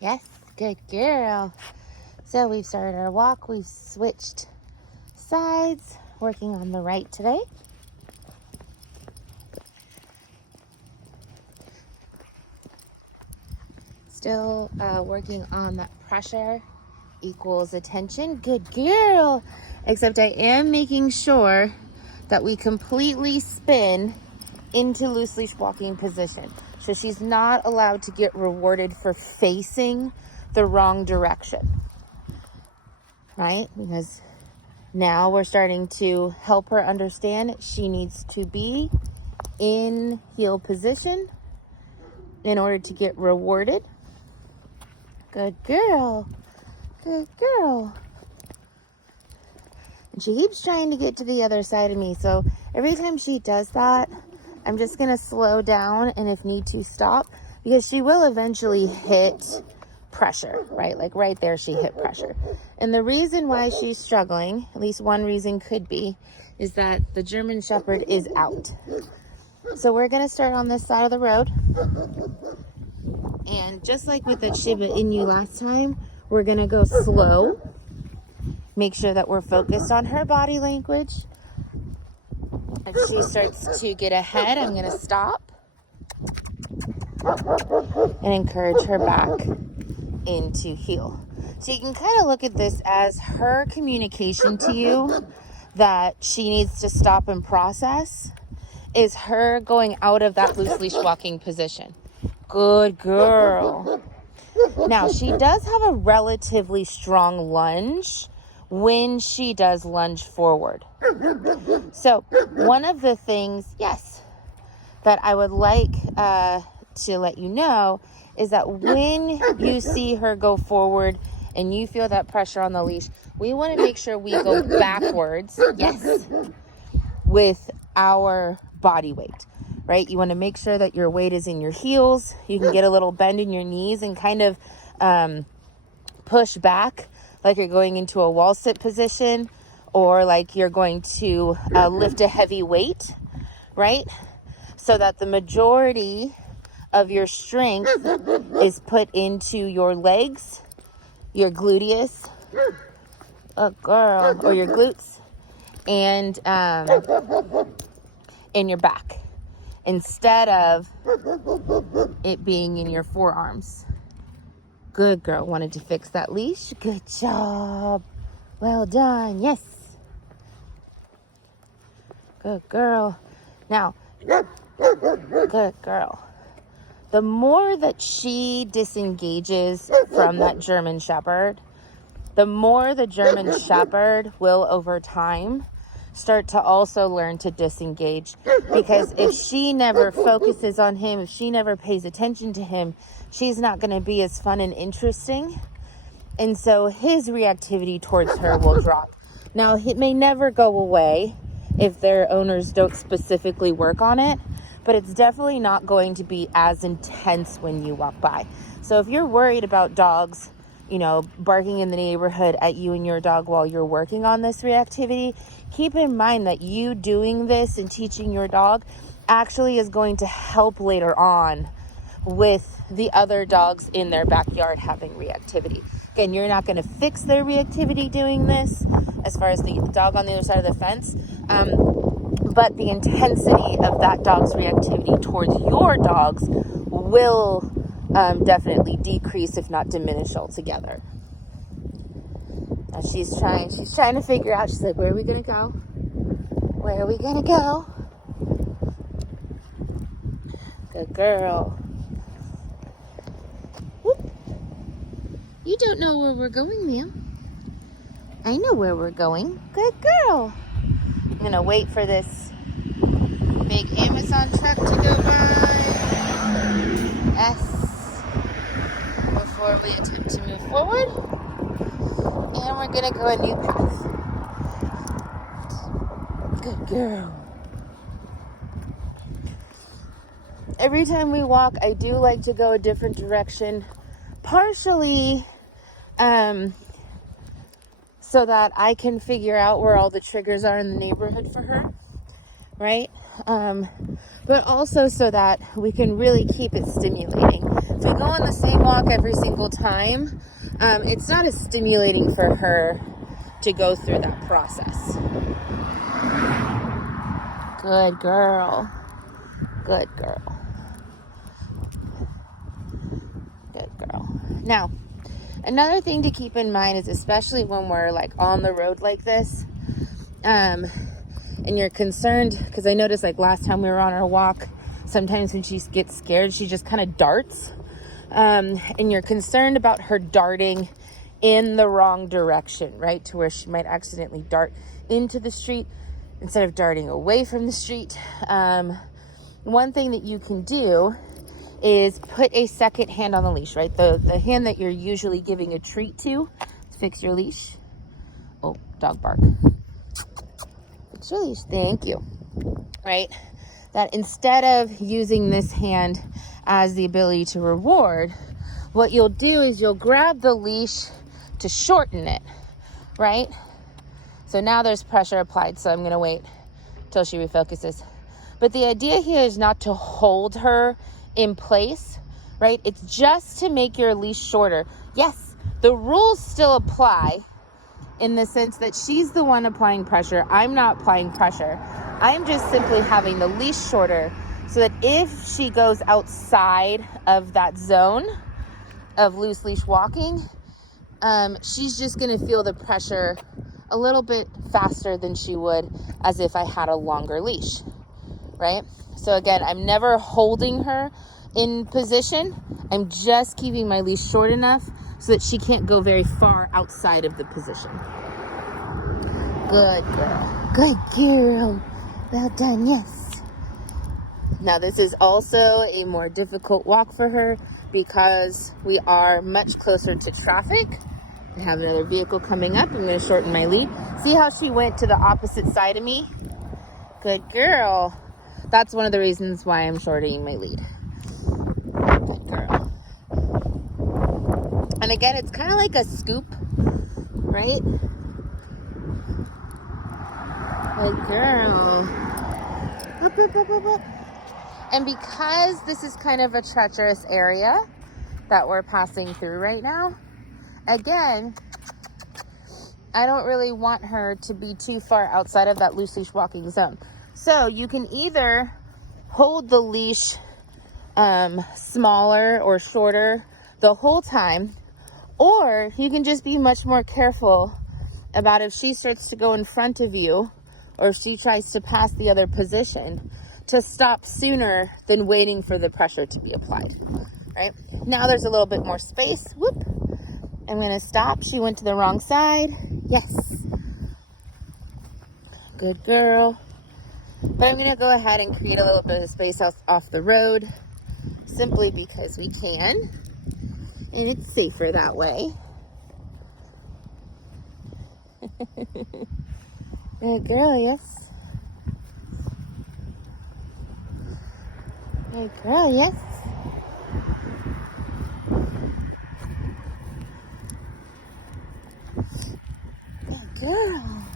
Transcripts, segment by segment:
Yes, good girl. So we've started our walk. We've switched sides, working on the right today. Still working on that pressure equals attention. Good girl. Except I am making sure that we completely spin into loose leash walking position. So she's not allowed to get rewarded for facing the wrong direction, right? Because now we're starting to help her understand she needs to be in heel position in order to get rewarded. Good girl. Good girl. And she keeps trying to get to the other side of me. So every time she does that, I'm just going to slow down and if need to stop, because she will eventually hit pressure, right? Like right there, she hit pressure. And the reason why she's struggling, at least one reason could be, is that the German Shepherd is out. So we're going to start on this side of the road. And just like with the Shiba Inu last time, we're going to go slow. Make sure that we're focused on her body language. If she starts to get ahead, I'm going to stop and encourage her back into heel. So you can kind of look at this as her communication to you that she needs to stop and process is her going out of that loose leash walking position. Good girl. Now, she does have a relatively strong lunge when she does lunge forward. So one of the things, yes, that I would like to let you know is that when you see her go forward and you feel that pressure on the leash, we want to make sure we go backwards, yes, with our body weight, right? You want to make sure that your weight is in your heels. You can get a little bend in your knees and kind of push back like you're going into a wall sit position or like you're going to lift a heavy weight, right? So that the majority of your strength is put into your legs, your gluteus, oh girl, or your glutes, and in your back, instead of it being in your forearms. Good girl. Wanted to fix that leash. Good job. Well done. Yes. Good girl. Now, good girl. The more that she disengages from that German Shepherd, the more the German Shepherd will, over time, start to also learn to disengage. Because if she never focuses on him, if she never pays attention to him, she's not going to be as fun and interesting. And so his reactivity towards her will drop. Now, it may never go away if their owners don't specifically work on it, but it's definitely not going to be as intense when you walk by. So if you're worried about dogs, you know, barking in the neighborhood at you and your dog while you're working on this reactivity, keep in mind that you doing this and teaching your dog actually is going to help later on with the other dogs in their backyard having reactivity. Again, you're not going to fix their reactivity doing this as far as the dog on the other side of the fence, but the intensity of that dog's reactivity towards your dogs will definitely decrease, if not diminish altogether. Now she's trying to figure out, she's like, where are we going to go? Where are we going to go? Good girl. Whoop. You don't know where we're going, ma'am. I know where we're going. Good girl. I'm going to wait for this big Amazon truck to go by. Yes. Before we attempt to move forward. And we're going to go a new path. Good girl. Every time we walk, I do like to go a different direction. Partially so that I can figure out where all the triggers are in the neighborhood for her, right? But also so that we can really keep it stimulating. If we go on the same walk every single time, it's not as stimulating for her to go through that process. Good girl. Good girl. Good girl. Now, another thing to keep in mind is, especially when we're like on the road like this, and you're concerned, because I noticed like last time we were on our walk, sometimes when she gets scared, she just kind of darts. And you're concerned about her darting in the wrong direction, right? To where she might accidentally dart into the street instead of darting away from the street. One thing that you can do is put a second hand on the leash, right? The hand that you're usually giving a treat to fix your leash. Oh, dog bark. Fix your leash. Thank you. Right? That instead of using this hand as the ability to reward, what you'll do is you'll grab the leash to shorten it, right? So now there's pressure applied, so I'm going to wait till she refocuses. But the idea here is not to hold her in place, right? It's just to make your leash shorter. Yes, the rules still apply in the sense that she's the one applying pressure. I'm not applying pressure. I'm just simply having the leash shorter so that if she goes outside of that zone of loose leash walking, she's just going to feel the pressure a little bit faster than she would as if I had a longer leash, right? So again, I'm never holding her in position. I'm just keeping my leash short enough so that she can't go very far outside of the position. Good girl. Good girl. Well done, yes. Now this is also a more difficult walk for her because we are much closer to traffic. I have another vehicle coming up. I'm going to shorten my lead. See how she went to the opposite side of me? Good girl. That's one of the reasons why I'm shortening my lead. Good girl. And again, it's kind of like a scoop, right? Good girl. Up, up, up, up, up. And because this is kind of a treacherous area that we're passing through right now, again, I don't really want her to be too far outside of that loose leash walking zone. So you can either hold the leash smaller or shorter the whole time, or you can just be much more careful about if she starts to go in front of you or if she tries to pass the other position, to stop sooner than waiting for the pressure to be applied, right? Now there's a little bit more space. Whoop. I'm going to stop. She went to the wrong side. Yes. Good girl. But I'm going to go ahead and create a little bit of space off the road, simply because we can. And it's safer that way. Good girl, yes. Good girl, yes. Good girl.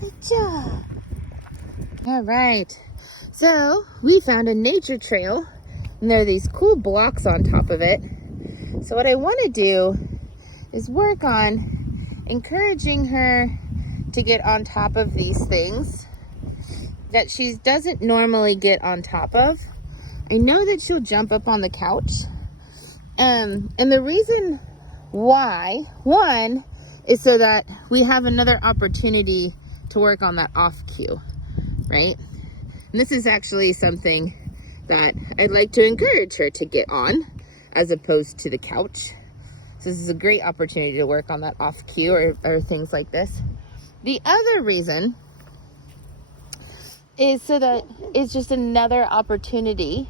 Good job. All right. So we found a nature trail, and there are these cool blocks on top of it. So what I want to do is work on encouraging her to get on top of these things that she doesn't normally get on top of. I know that she'll jump up on the couch. And the reason why, one, is so that we have another opportunity to work on that off cue, right? And this is actually something that I'd like to encourage her to get on as opposed to the couch. So this is a great opportunity to work on that off cue or things like this. The other reason is so that it's just another opportunity,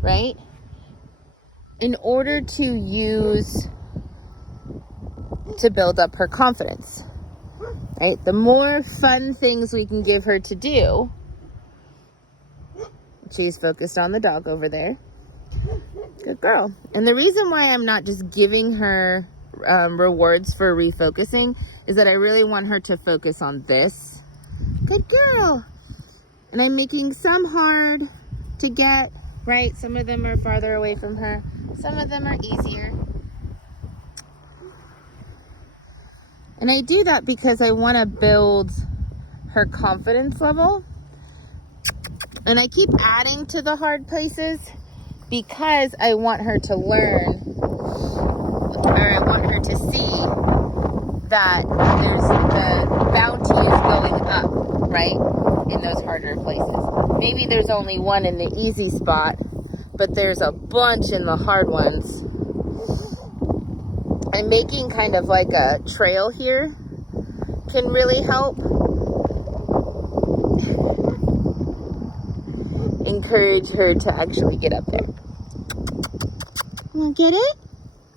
right? In order to build up her confidence, right? The more fun things we can give her to do. She's focused on the dog over there. Good girl. And the reason why I'm not just giving her rewards for refocusing is that I really want her to focus on this. Good girl. And I'm making some hard to get, right? Some of them are farther away from her. Some of them are easier. And I do that because I want to build her confidence level. And I keep adding to the hard places because I want her to learn, or I want her to see that the bounty is going up, right? In those harder places. Maybe there's only one in the easy spot, but there's a bunch in the hard ones. And making kind of like a trail here can really help encourage her to actually get up there. You want to get it?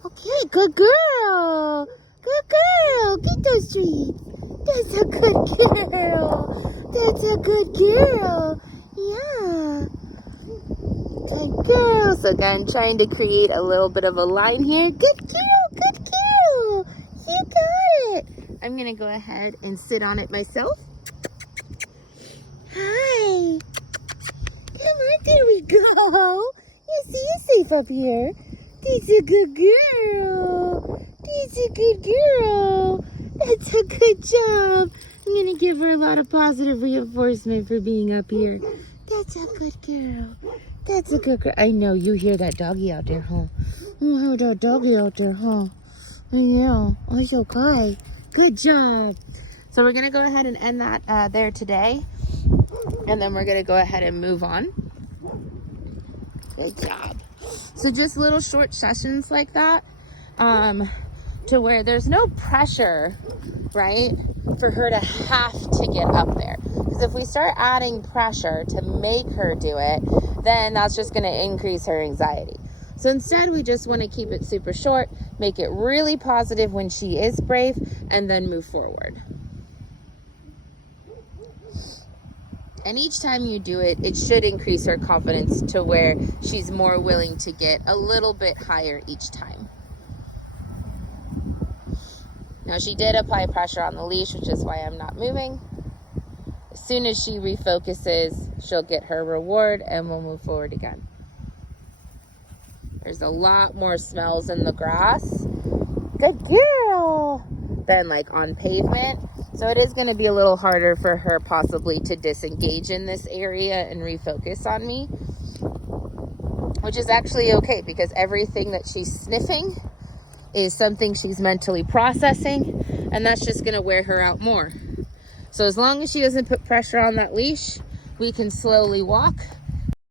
Okay, good girl. Good girl. Get those treats. That's a good girl. That's a good girl. Yeah. Good girl. So again, trying to create a little bit of a line here. Good girl. Good girl. You got it. I'm going to go ahead and sit on it myself. Hi. Come on, there we go. You see, you're safe up here. That's a good girl. That's a good girl. That's a good job. I'm going to give her a lot of positive reinforcement for being up here. That's a good girl. That's a good girl. I know you hear that doggy out there, huh? You hear that doggy out there, huh? Yeah. Oh, it's okay. Good job. So we're going to go ahead and end that there today. And then we're going to go ahead and move on. Good job. So just little short sessions like that, to where there's no pressure, right, for her to have to get up there. Because if we start adding pressure to make her do it, then that's just going to increase her anxiety. So instead, we just want to keep it super short, make it really positive when she is brave, and then move forward. And each time you do it, it should increase her confidence to where she's more willing to get a little bit higher each time. Now, she did apply pressure on the leash, which is why I'm not moving. As soon as she refocuses, she'll get her reward and we'll move forward again. There's a lot more smells in the grass. Good girl! Than like on pavement. So it is going to be a little harder for her possibly to disengage in this area and refocus on me. Which is actually okay because everything that she's sniffing is something she's mentally processing. And that's just going to wear her out more. So as long as she doesn't put pressure on that leash, we can slowly walk